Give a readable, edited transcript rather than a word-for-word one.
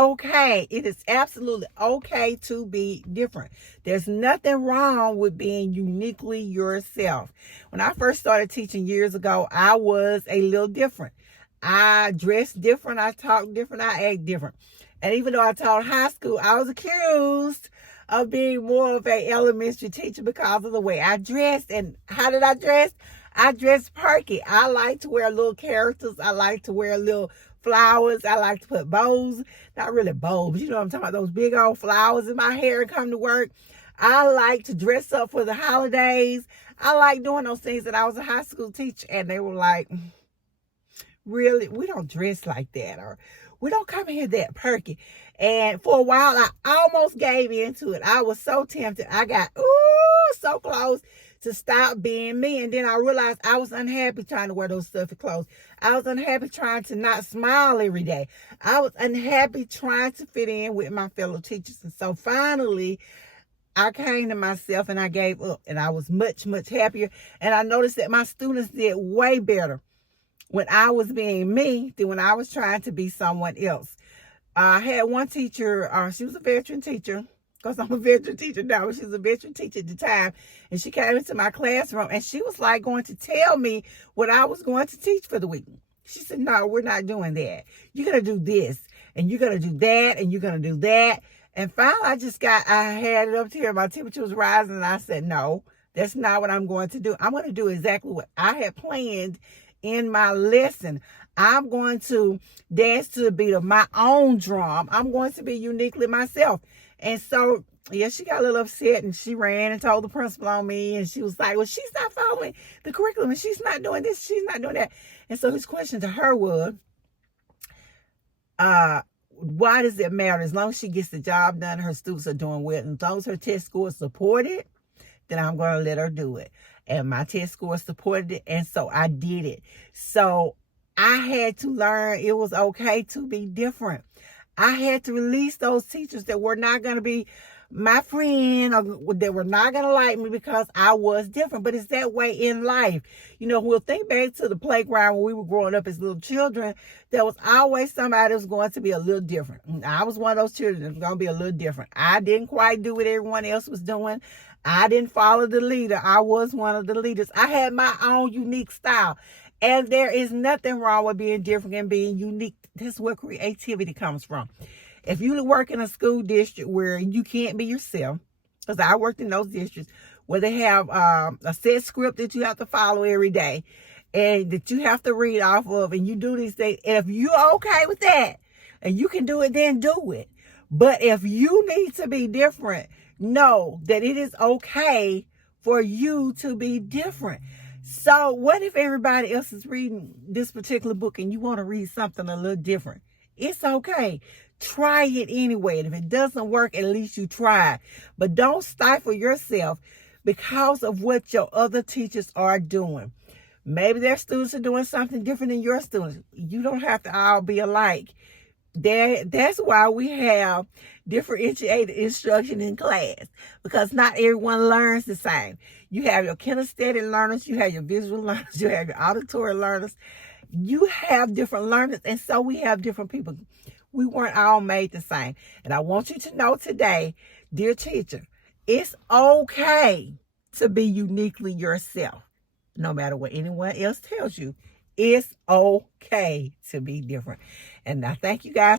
okay. It is absolutely okay to be different. There's nothing wrong with being uniquely yourself. When I first started teaching years ago, I was a little different. I dressed different. I talked different. I act different. And even though I taught high school, I was accused of being more of an elementary teacher because of the way I dressed. And how did I dress? I dressed perky. I like to wear little characters. I like to wear little flowers. I like to put bows. Not really bows, but you know what I'm talking about, those big old flowers in my hair and come to work. I like to dress up for the holidays. I like doing those things. And I was a high school teacher, and they were like, really, we don't dress like that, or we don't come here that perky. And for a while, I almost gave into it. I was so tempted. I got so close to stop being me. And then I realized I was unhappy trying to wear those stuffy clothes. I was unhappy trying to not smile every day. I was unhappy trying to fit in with my fellow teachers. And so finally, I came to myself and I gave up. And I was much, much happier. And I noticed that my students did way better when I was being me than when I was trying to be someone else. I had one teacher, she was a veteran teacher, because I'm a veteran teacher now, but she was a veteran teacher at the time. And she came into my classroom and she was like going to tell me what I was going to teach for the week. She said, no, we're not doing that. You're going to do this, and you're going to do that, and you're going to do that. And finally, I had it up to here. My temperature was rising, and I said, no, that's not what I'm going to do. I'm going to do exactly what I had planned in my lesson. I'm going to dance to the beat of my own drum. I'm going to be uniquely myself. And so, yeah, she got a little upset, and she ran and told the principal on me. And she was like, well, she's not following the curriculum, and she's not doing this, she's not doing that. And so his question to her was, why does it matter? As long as she gets the job done, her students are doing well, and as long as her test scores support it, then I'm going to let her do it. And my test score supported it, and so I did it. So I had to learn it was okay to be different. I had to release those teachers that were not going to be my friend, or that were not going to like me because I was different. But it's that way in life. You know, we'll think back to the playground when we were growing up as little children. There was always somebody that was going to be a little different. I was one of those children that was going to be a little different. I didn't quite do what everyone else was doing. I didn't follow the leader. I was one of the leaders. I had my own unique style. And there is nothing wrong with being different and being unique. That's where creativity comes from. If you work in a school district where you can't be yourself, because I worked in those districts where they have a set script that you have to follow every day and that you have to read off of, and you do these things. And if you're okay with that and you can do it, then do it. But if you need to be different, know that it is okay for you to be different. So what if everybody else is reading this particular book and you want to read something a little different? It's okay. Try it anyway. And if it doesn't work, at least you tried. But don't stifle yourself because of what your other teachers are doing. Maybe their students are doing something different than your students. You don't have to all be alike. That's why we have differentiated instruction in class, because not everyone learns the same. You have your kinesthetic learners, you have your visual learners, you have your auditory learners. You have different learners, and so we have different people. We weren't all made the same. And I want you to know today, dear teacher, it's okay to be uniquely yourself. No matter what anyone else tells you, it's okay to be different. And I thank you guys.